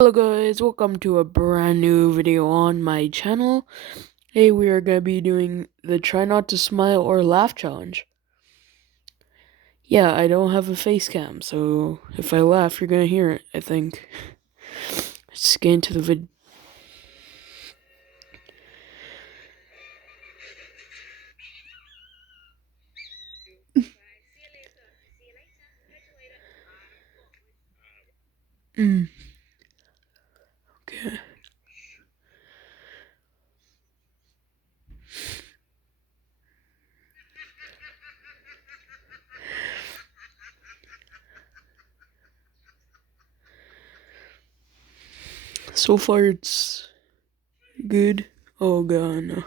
Hello guys, welcome to a brand new video on my channel. Hey, we are gonna be doing the try not to smile or laugh challenge. Yeah, I don't have a face cam, so if I laugh, you're gonna hear it, I think. Let's get into the vid. Okay. So far, it's good. Oh god, no.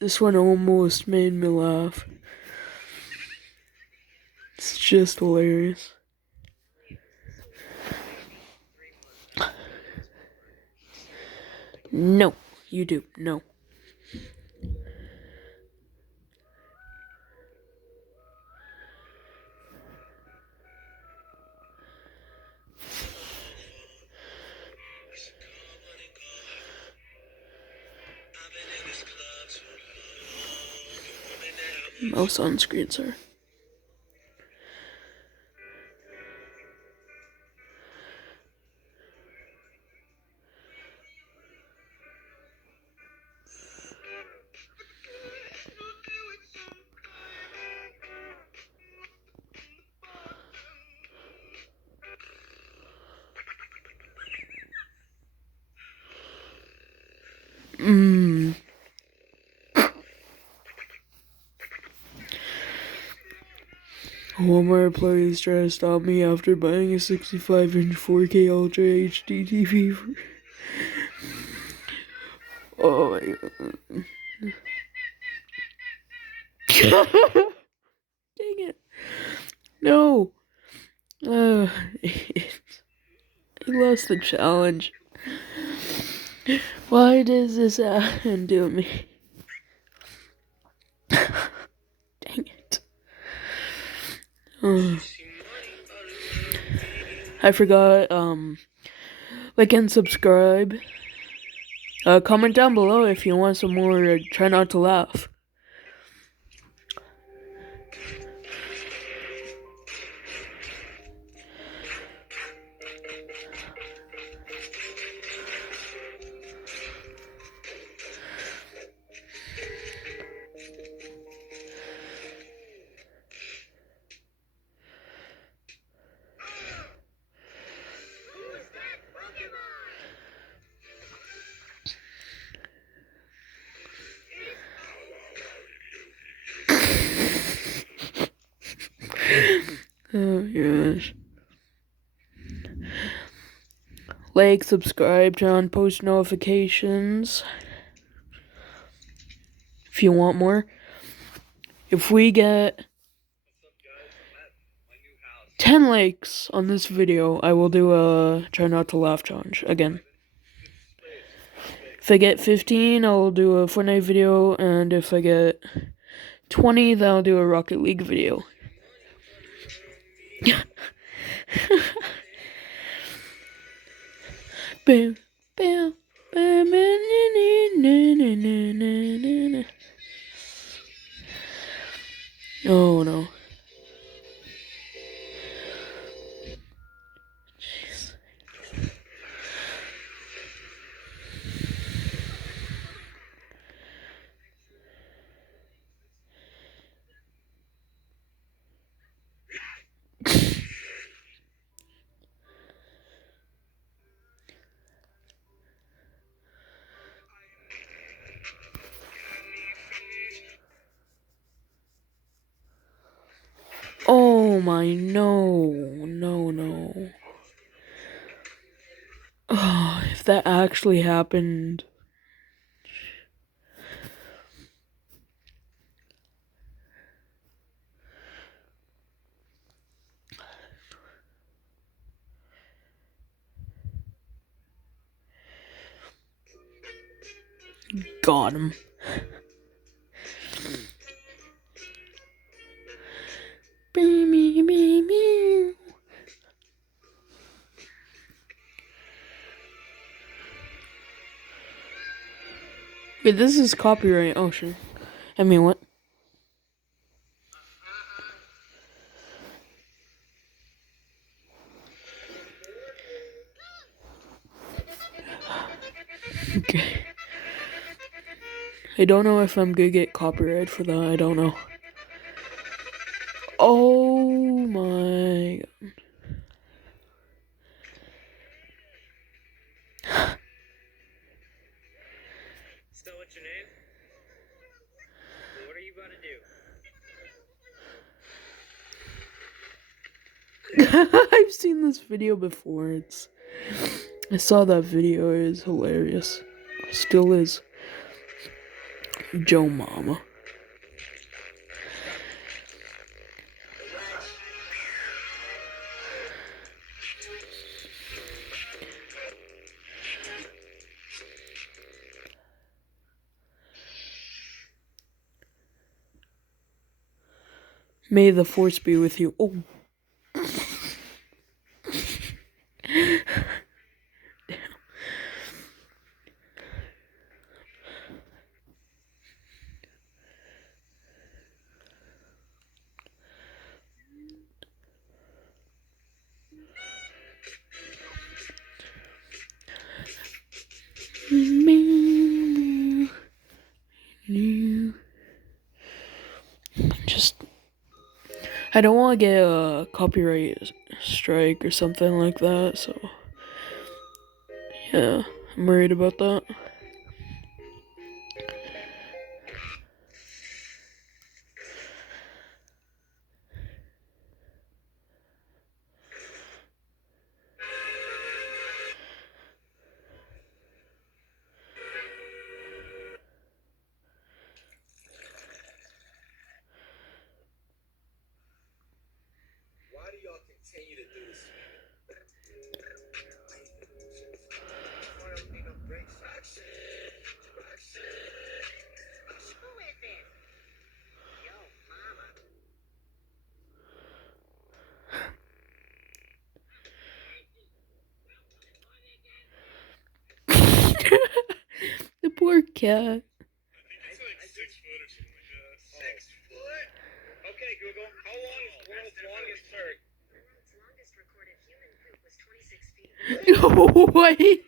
This one almost made me laugh. It's just hilarious. No, YouTube, no. Mouse on screen, sir. Walmart employees try to stop me after buying a 65-inch 4K Ultra HD TV. Oh my god. Dang it. No. I lost the challenge. Why does this happen to me? Dang it. I forgot, like and subscribe. Comment down below if you want some more Try Not to Laugh. Oh gosh. Like, subscribe, turn on post notifications if you want more. If we get 10 likes on this video, I will do a Try Not to Laugh challenge again. If I get 15, I'll do a Fortnite video, and if I get 20, then I'll do a Rocket League video. Bam, bam, bam, oh no. Jeez. Oh my, no. Oh, if that actually happened. Got him. Wait, this is copyright. Oh, sure. I mean, what? Okay. I don't know if I'm gonna get copyright for that. I don't know. Oh my god. Still, what's your name? What are you about to do? I've seen this video before. I saw that video. It is hilarious. Still is. Joe Mama. May the force be with you. Oh. Just, I don't want to get a copyright strike or something like that, so yeah, I'm worried about that. Why do y'all continue to do this to me? I don't need no breaks. Who is this? Yo, mama. The poor cat. He's like 6 foot or something like that. 6 foot? Okay, Google. How long is the world's longest bird? The world's longest recorded human poop was 26 feet. What? This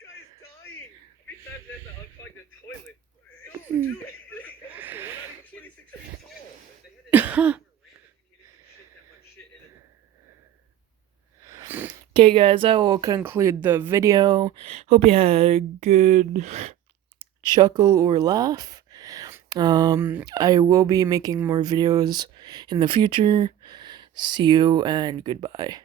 guy's dying. How many times did I have to unclog the toilet? No, dude. It's impossible. We're not even 26 feet tall. They had to shit that much shit in it. Okay, guys, I will conclude the video. Hope you had a good chuckle or laugh. I will be making more videos in the future. See you and goodbye.